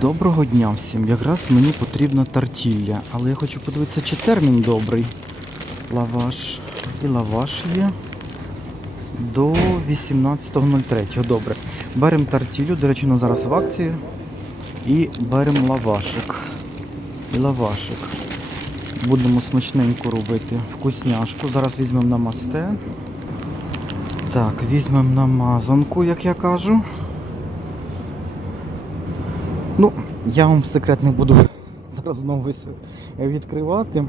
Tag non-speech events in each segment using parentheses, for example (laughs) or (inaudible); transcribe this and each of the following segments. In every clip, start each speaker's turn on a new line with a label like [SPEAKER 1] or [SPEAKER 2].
[SPEAKER 1] Доброго дня всім. Якраз мені потрібна тартілля, але я хочу подивитися, чи термін добрий. Лаваш. І лаваш є до 18.03. Добре. Беремо тартілю, до речі, вона зараз в акції. І беремо лавашик. І лавашик. Будемо смачненько робити вкусняшку. Зараз візьмемо намасте. Так, візьмемо намазанку, як я кажу. Ну, я вам секрет не буду (laughs) зараз знову відкривати.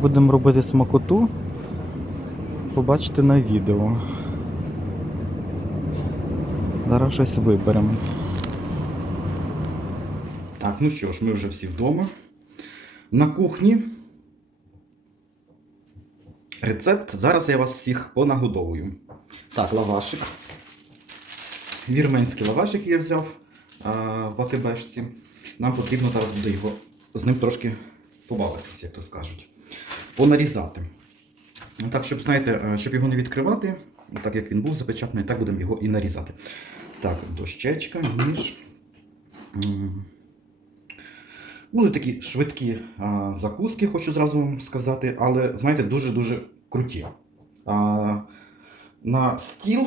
[SPEAKER 1] Будемо робити смакоту. Побачите на відео. Зараз щось виберемо. Так, ну що ж, ми вже всі вдома. На кухні. Рецепт. Зараз я вас всіх понагодовую. Так, лавашик. Вірменський лавашик я взяв в АТБшці. Нам потрібно зараз буде його з ним трошки побавитися, як то скажуть. Понарізати. Так, щоб, знаєте, е, щоб його не відкривати, так як він був запечатаний, так будемо його і нарізати. Так, дощечка, ніж. Будуть такі швидкі а, закуски, хочу зразу вам сказати, але, знаєте, дуже-дуже круті. А, на стіл,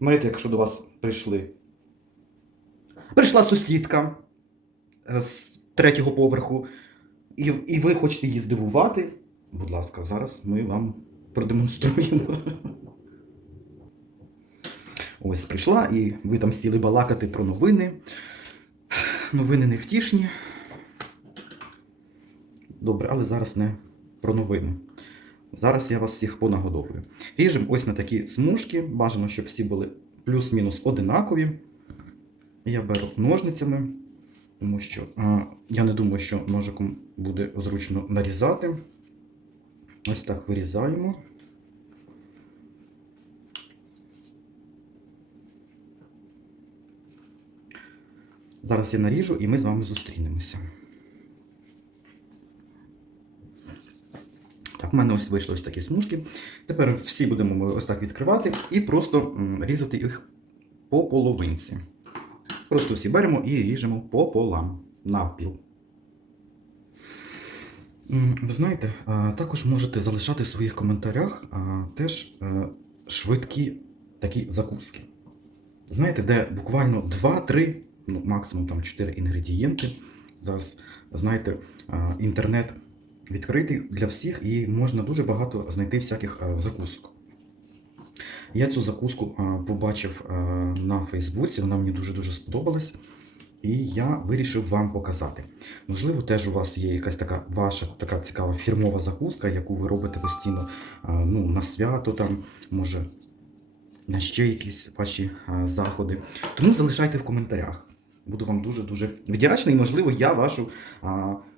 [SPEAKER 1] знаєте, якщо до вас прийшли. Прийшла сусідка е, з третього поверху, і, і ви хочете її здивувати. Будь ласка, зараз ми вам продемонструємо. Ось прийшла, і ви там сіли балакати про новини. Новини невтішні. Добре, але зараз не про новини. Зараз я вас всіх понагодовую. Ріжемо ось на такі смужки. Бажано, щоб всі були плюс-мінус одинакові. Я беру ножницями, тому що а, я не думаю, що ножиком буде зручно нарізати. Ось так вирізаємо. Зараз я наріжу і ми з вами зустрінемося. Так, у мене ось вийшли ось такі смужки. Тепер всі будемо ми ось так відкривати і просто різати їх по половинці. Просто всі беремо і ріжемо пополам, навпіл. Ви знаєте, також можете залишати в своїх коментарях теж е, швидкі такі закуски. Знаєте, де буквально 2-3, ну максимум там 4 інгредієнти. Зараз, знаєте, інтернет відкритий для всіх і можна дуже багато знайти всяких закусок. Я цю закуску а, побачив а, на Фейсбуці, вона мені дуже-дуже сподобалась. І я вирішив вам показати. Можливо, теж у вас є якась така ваша така цікава фірмова закуска, яку ви робите постійно а, ну, на свято, там, може, на ще якісь ваші заходи. Тому залишайте в коментарях. Буду вам дуже-дуже вдячний. Можливо, я вашу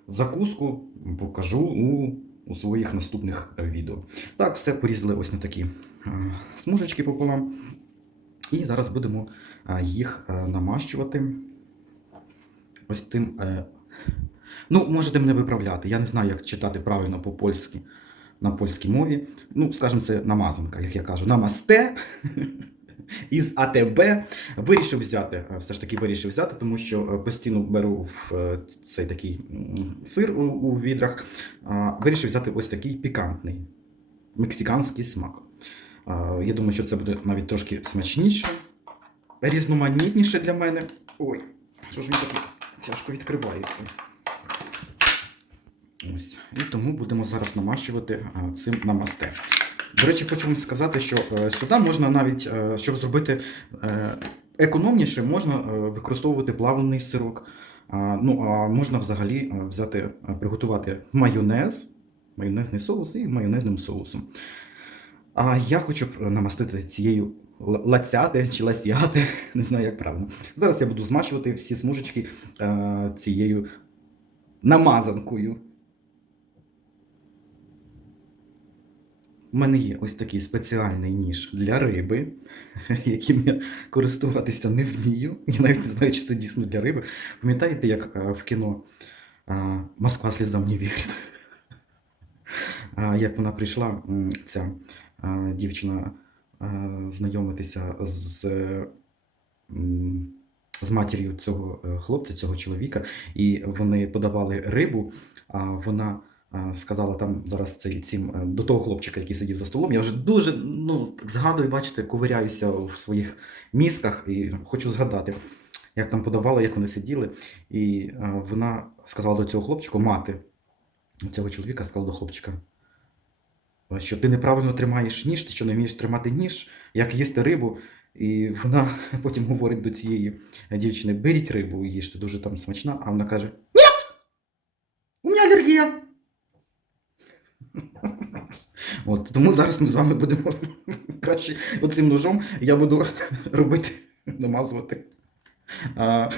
[SPEAKER 1] закуску покажу у, у своїх наступних е, відео. Так, все порізали ось на такі смужечки пополам. І зараз будемо їх намащувати ось тим. Е, ну, можете мене виправляти. Я не знаю, як читати правильно по-польськи на польській мові. Ну, скажімо, це намазанка, як я кажу, намасте. (laughs) Із АТБ вирішив взяти, е, все ж таки вирішив взяти, тому що е, постійно беру в е, цей такий сир у, у відрах. Вирішив взяти ось такий пікантний мексиканський смак. Я думаю, що це буде навіть трошки смачніше, різноманітніше для мене. Ой, що ж мені таке тяжко відкривається. Ось. І тому будемо зараз намащувати цим намасте. До речі, хочу вам сказати, що е, сюди можна навіть, е, щоб зробити е, економніше, можна використовувати плавлений сирок. Ну, а можна взагалі взяти, приготувати майонез, майонезний соус і майонезним соусом. А я хочу намастити цією лацяти чи ласяти, (laughs) не знаю, як правильно. Зараз я буду змащувати всі смужечки цією намазанкою. У мене є ось такий спеціальний ніж для риби, (laughs) яким я користуватися не вмію. Я навіть не знаю, чи це дійсно для риби. Пам'ятаєте, як е, в кіно е, Москва слізам не вірить? Як вона прийшла, ця е, дівчина знайомитися з, з матір'ю цього хлопця, цього чоловіка, і вони подавали рибу. А вона сказала там зараз цей цим е, до того хлопчика, який сидів за столом. Я вже дуже ну, так згадую, бачите, ковиряюся в своїх мізках і хочу згадати, як там подавали, як вони сиділи. І е, вона сказала до цього хлопчика, мати цього чоловіка сказала до хлопчика, що ти неправильно тримаєш ніж, ти що не вмієш тримати ніж, як їсти рибу. І вона (laughs) потім говорить до цієї дівчини: беріть рибу їжте, дуже там смачна, а вона каже: Ні! У мене алергія. От, тому зараз ми з вами будемо (laughs) краще оцим ножом я буду (laughs) робити, намазувати а,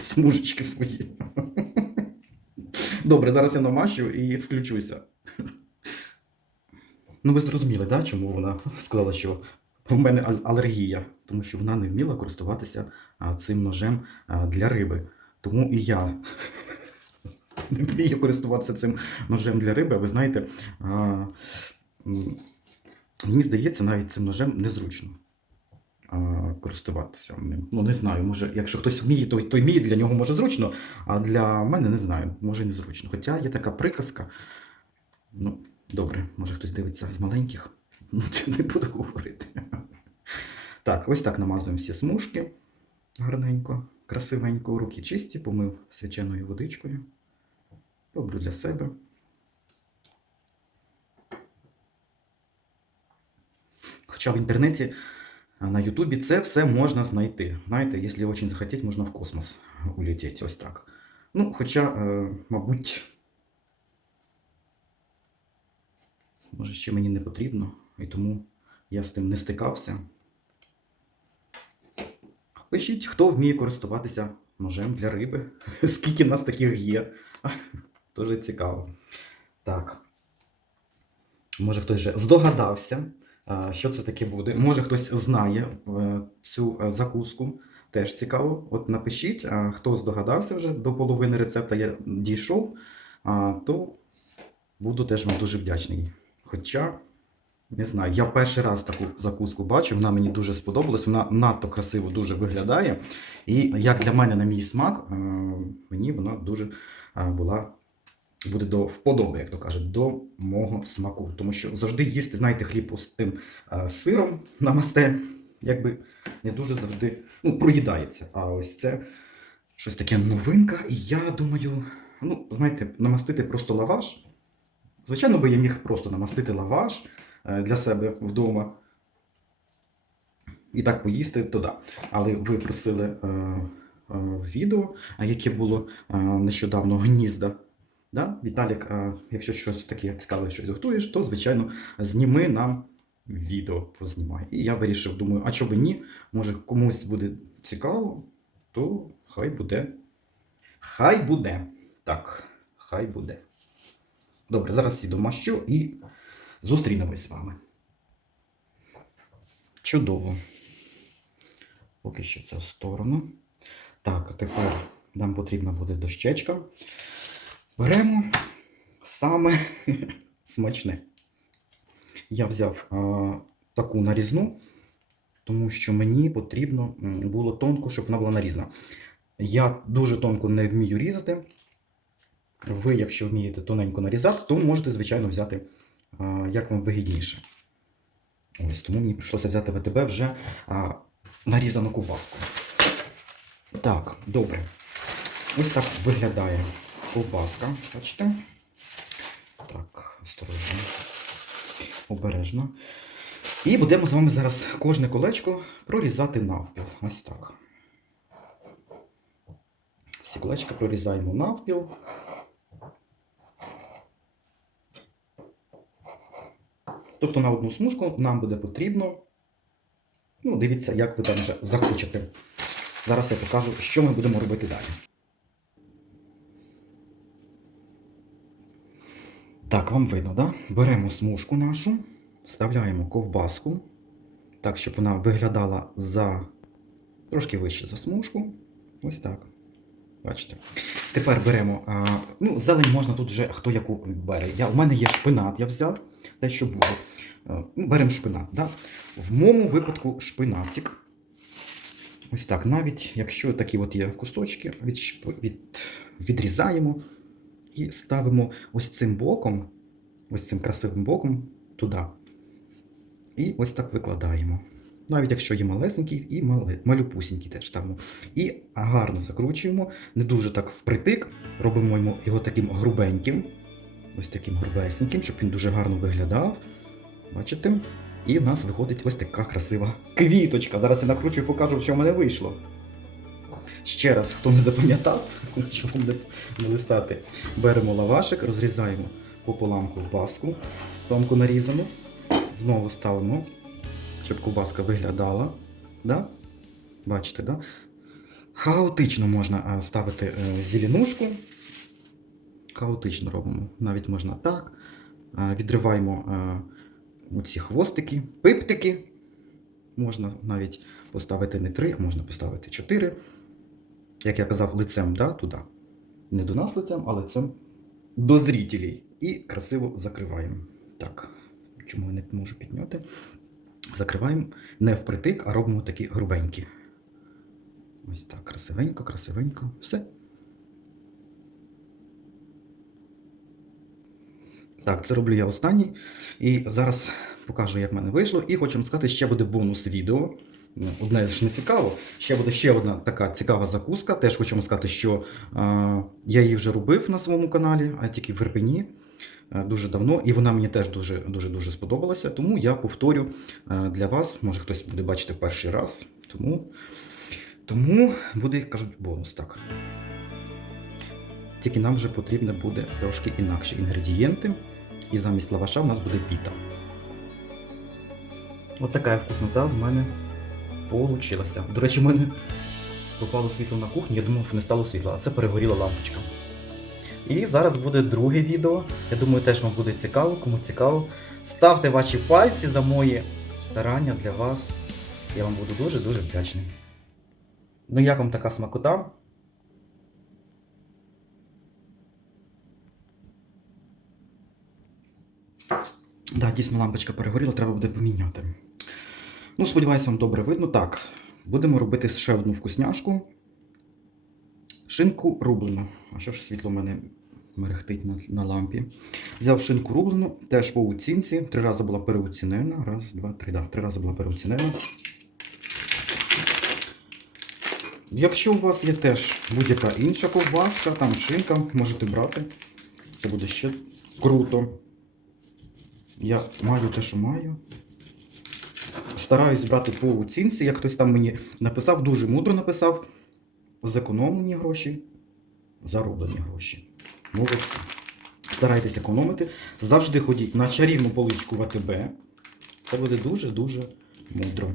[SPEAKER 1] смужечки свої. (laughs) Добре, зараз я намащу і включуся. Ну, ви зрозуміли, да, чому вона сказала, що у мене алергія, тому що вона не вміла користуватися цим ножем для риби. Тому і я не вмію користуватися цим ножем для риби. А ви знаєте, мені здається, навіть цим ножем незручно користуватися ним. Ну, не знаю, може, якщо хтось вміє, то, то вміє, для нього може зручно, а для мене не знаю, може незручно. Хоча є така приказка. Ну, добре, може хтось дивиться з маленьких. (laughs) Не буду говорити. Так, ось так намазуємо всі смужки гарненько, красивенько, руки чисті, помив свяченою водичкою. Роблю для себе. Хоча в інтернеті, на Ютубі це все можна знайти. Знаєте, якщо дуже захотіти, можна в космос улетіти. Ось так. Ну, хоча, е, мабуть, може, ще мені не потрібно, і тому я з тим не стикався. Пишіть, хто вміє користуватися ножем для риби. (laughs) Скільки в нас таких є. (laughs) Дуже цікаво. Так. Може хтось вже здогадався, що це таке буде. Може хтось знає е, цю е, закуску. Теж цікаво. От напишіть, хто здогадався вже до половини рецепта я дійшов, то буду теж вам дуже вдячний. Хоча, не знаю, я перший раз таку закуску бачу, вона мені дуже сподобалась, вона надто красиво дуже виглядає. І як для мене, на мій смак, е, мені вона дуже е, була. Буде до вподоби, як то кажуть, до мого смаку. Тому що завжди їсти, знаєте, хліб з тим е, сиром намасте, якби не дуже завжди ну, проїдається. А ось це щось таке новинка. І я думаю, ну, знаєте, намастити просто лаваш. Звичайно, би я міг просто намастити лаваш е, для себе вдома. І так поїсти, то да. Але ви просили е, е, відео, яке було е, нещодавно гнізда. Да? Віталік, е, якщо щось таке цікаве, щось готуєш, то, звичайно, зніми нам відео познімай. І я вирішив, думаю, а чого ні? Може комусь буде цікаво, то хай буде. Хай буде. Так, хай буде. Добре, зараз всі домащу і зустрінемось з вами. Чудово. Поки що це в сторону. Так, тепер нам потрібна буде дощечка. Беремо саме (laughs) смачне. Я взяв а, таку нарізну, тому що мені потрібно було тонко, щоб вона була нарізана. Я дуже тонко не вмію різати. Ви, якщо вмієте тоненько нарізати, то можете, звичайно, взяти, а, як вам вигідніше. Ось тому мені прийшлося взяти ВТБ вже а, нарізану ковбаску. Так, добре. Ось так виглядає ковбаска. Бачите? Так, осторожно. Обережно. І будемо з вами зараз кожне колечко прорізати навпіл. Ось так. Всі колечка прорізаємо навпіл. Тобто на одну смужку нам буде потрібно. Ну, дивіться, як ви там вже захочете. Зараз я покажу, що ми будемо робити далі. Так, вам видно, да? Беремо смужку нашу, вставляємо ковбаску, так, щоб вона виглядала за трошки вище за смужку. Ось так. Бачите. Тепер беремо. А, ну, зелень можна тут вже хто яку бере. Я, у мене є шпинат, я взяв те, що було. Ну, беремо шпинат. Да? В моєму випадку шпинатик. Ось так, навіть якщо такі от є кусочки, відшп- від, відрізаємо і ставимо ось цим боком, ось цим красивим боком туди. І ось так викладаємо. Навіть якщо є малесенький і мале, малюпусінький теж ставимо. І гарно закручуємо, не дуже так впритик, робимо його таким грубеньким, ось таким грубесеньким, щоб він дуже гарно виглядав. Бачите? І в нас виходить ось така красива квіточка. Зараз я накручу і покажу, що в мене вийшло. Ще раз, хто не запам'ятав, (laughs) щоб не, листати, беремо лавашик, розрізаємо пополам ковбаску, тонко нарізану. Знову ставимо, щоб ковбаска виглядала. Да? Бачите, да? Хаотично можна ставити е, зеленушку. Хаотично робимо. Навіть можна так. Е, Відриваємо е, оці хвостики, пиптики. Можна навіть поставити не три, можна поставити чотири. Як я казав, лицем да, туди. Не до нас лицем, а лицем до зрителей. І красиво закриваємо. Так, чому я не можу підняти? Закриваємо не впритик, а робимо такі грубенькі. Ось так, красивенько, красивенько. Все. Так, це роблю я останній. І зараз покажу, як в мене вийшло. І хочу вам сказати, ще буде бонус відео. Одне ж не цікаво. Ще буде ще одна така цікава закуска. Теж вам сказати, що я її вже робив на своєму каналі, а тільки в Ірпені е, дуже давно, і вона мені теж дуже дуже дуже сподобалася. Тому я повторю е, для вас. Може хтось буде бачити в перший раз. Тому, тому буде, кажуть, бонус. Так. Тільки нам вже потрібно буде трошки інакші інгредієнти. І замість лаваша у нас буде піта. От така вкуснота в мене получилася. До речі, в мене попало світло на кухні, я думав, не стало світла, а це перегоріла лампочка. І зараз буде друге відео. Я думаю, теж вам буде цікаво, кому цікаво. Ставте ваші пальці за мої старання для вас. Я вам буду дуже-дуже вдячний. Ну, як вам така смакота? Так, дійсно лампочка перегоріла, треба буде поміняти. Ну, сподіваюся, вам добре видно. Так, будемо робити ще одну вкусняшку. Шинку рублену. А що ж світло в мене мерехтить на, на лампі? Взяв шинку рублену, теж по оцінці. Три рази була переоцінена. Раз, два, три. Да, три рази була переоцінена. Якщо у вас є теж будь-яка інша ковбаска, там шинка, можете брати. Це буде ще круто. Я маю те, що маю. Стараюсь брати по оцінці, як хтось там мені написав, дуже мудро написав. Зекономлені гроші, зароблені гроші. Молодці. Старайтесь економити. Завжди ходіть на чарівну поличку в АТБ. Це буде дуже-дуже мудро.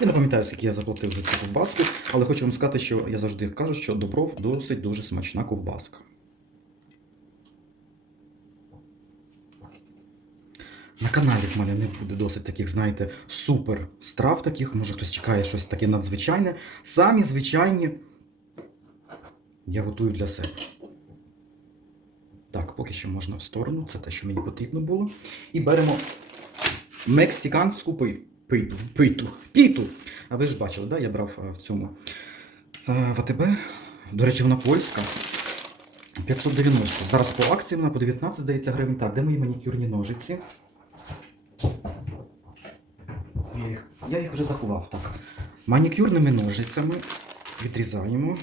[SPEAKER 1] Я не пам'ятаю, скільки я заплатив за цю ковбаску, але хочу вам сказати, що я завжди кажу, що Добров досить дуже смачна ковбаска. На каналі в мене не буде досить таких, знаєте, супер страв таких. Може хтось чекає щось таке надзвичайне. Самі звичайні я готую для себе. Так, поки що можна в сторону, це те, що мені потрібно було. І беремо мексиканську пи- питу. Питу. Піту. А ви ж бачили, да? я брав е, в цьому е, в АТБ. До речі, вона польська. 590. Зараз по акції вона по 19, здається, гривень. Так, де мої манікюрні ножиці? Я їх, вже заховав. Так. Манікюрними ножицями відрізаємо.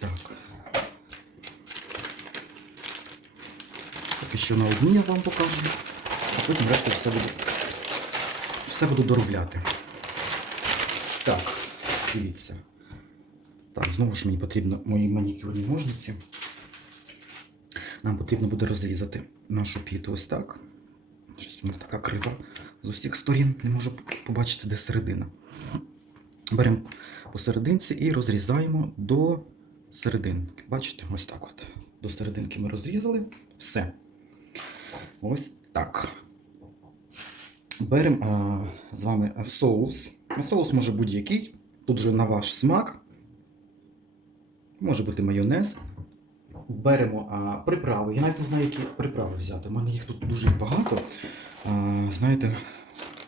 [SPEAKER 1] Так. Поки що на одній я вам покажу, а потім решту все буду, все буду доробляти. Так, дивіться. Так, знову ж мені потрібно мої манікюрні ножниці. Нам потрібно буде розрізати нашу піту ось так. Щось вона така крива з усіх сторін. Не можу побачити, де середина. Беремо посерединці і розрізаємо до серединки. Бачите, ось так от. До серединки ми розрізали. Все. Ось так. Беремо з вами соус. Соус може будь-який. Тут вже на ваш смак. Може бути майонез. Беремо а, приправи. Я навіть не знаю, які приправи взяти. У мене їх тут дуже багато. А, знаєте,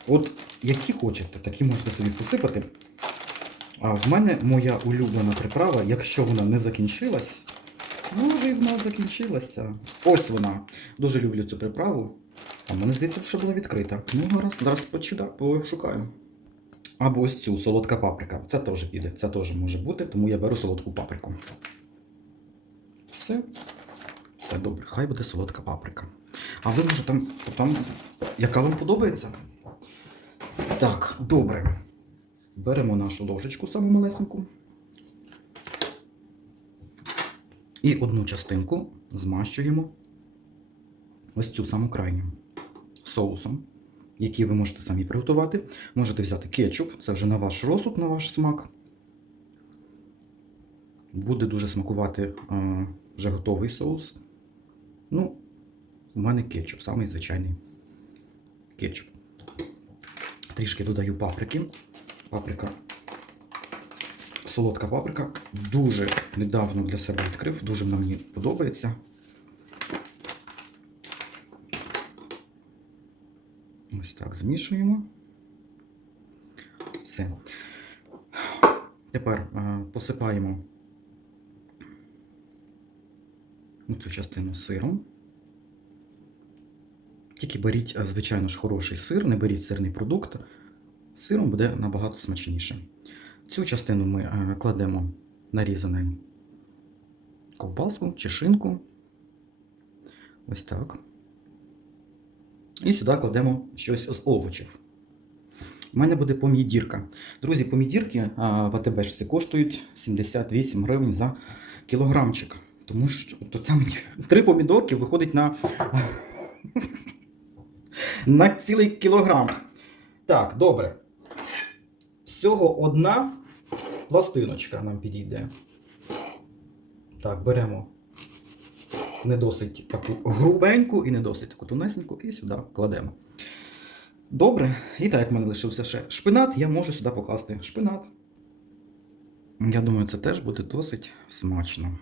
[SPEAKER 1] от які хочете, такі можете собі посипати. А в мене моя улюблена приправа, якщо вона не закінчилась, може і вона закінчилася. Ось вона. Дуже люблю цю приправу. А мені здається, що була відкрита. Ну, гаразд, зараз пошукаю. Або ось цю солодка паприка. Це теж піде, це теж може бути, тому я беру солодку паприку. Все. Все добре, хай буде солодка паприка. А ви може там, там яка вам подобається? Так, добре. Беремо нашу ложечку саму малесеньку. І одну частинку змащуємо ось цю саму крайню соусом, який ви можете самі приготувати. Можете взяти кетчуп, це вже на ваш розсуд, на ваш смак. Буде дуже смакувати е, вже готовий соус. Ну, у мене кетчуп, самий звичайний кетчуп. Трішки додаю паприки. Паприка. Солодка паприка. Дуже недавно для себе відкрив, дуже вона мені подобається. Ось так змішуємо. Все. Тепер е, посипаємо цю частину сиром. Тільки беріть, е, звичайно ж, хороший сир, не беріть сирний продукт. Сиром буде набагато смачніше. Цю частину ми е, кладемо нарізаний ковбаску чи шинку. Ось так. І сюди кладемо щось з овочів. У мене буде помідірка. Друзі, помідірки в АТБшці коштують 78 гривень за кілограмчик. Тому що то це мені три помідорки виходить на, на цілий кілограм. Так, добре. Всього одна пластиночка нам підійде. Так, беремо не досить таку грубеньку і не досить таку тонесеньку, і сюди кладемо. Добре, і так як в мене лишився ще шпинат, я можу сюди покласти шпинат. Я думаю, це теж буде досить смачно.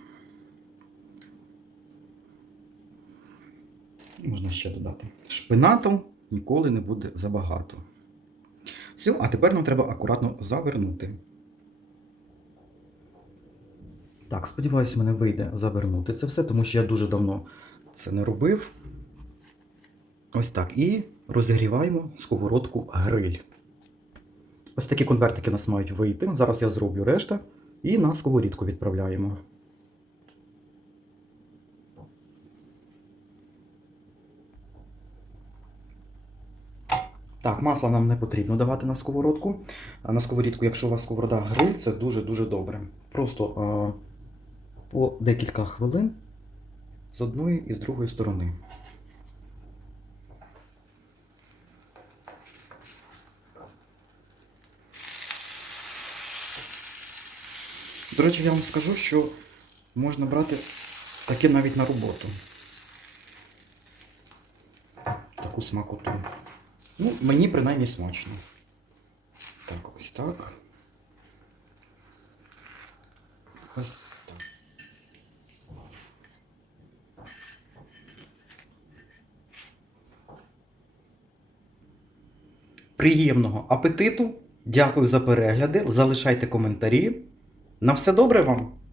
[SPEAKER 1] Можна ще додати. Шпинату ніколи не буде забагато. Все, а тепер нам треба акуратно завернути. Так, сподіваюся, мене вийде завернути це все, тому що я дуже давно це не робив. Ось так. І розігріваємо сковородку гриль. Ось такі конвертики у нас мають вийти. Зараз я зроблю решта і на сковорідку відправляємо. Так, масла нам не потрібно давати на сковородку. На сковорідку, якщо у вас сковорода гриль, це дуже-дуже добре. Просто е, по декілька хвилин з одної і з другої сторони. До речі, я вам скажу, що можна брати таке навіть на роботу. Таку смакоту. Ну, мені принаймні смачно. Так, ось так. Ось так. Приємного апетиту. Дякую за перегляди. Залишайте коментарі. На все добре вам!